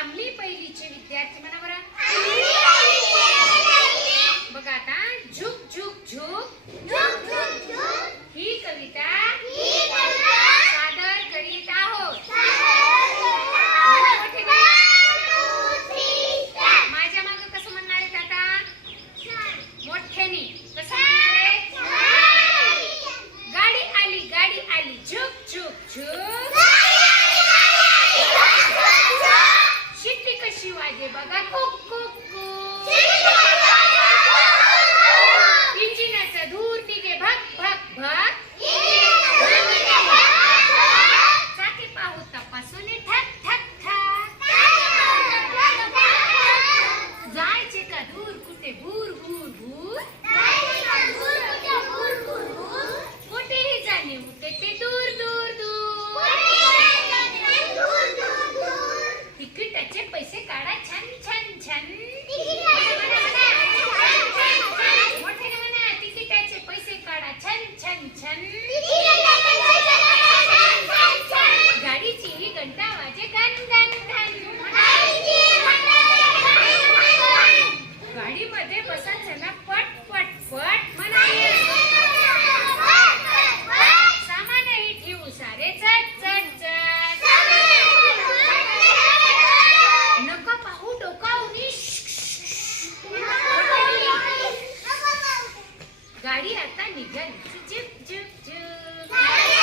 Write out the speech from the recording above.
आम्ही पहिलीचे विद्यार्थी म्हणा बरं. बघा आता झुक झुक झुक. ही कविता Weiter guck! ગાડી હતા નિઘાની જીપ જીપ જીપ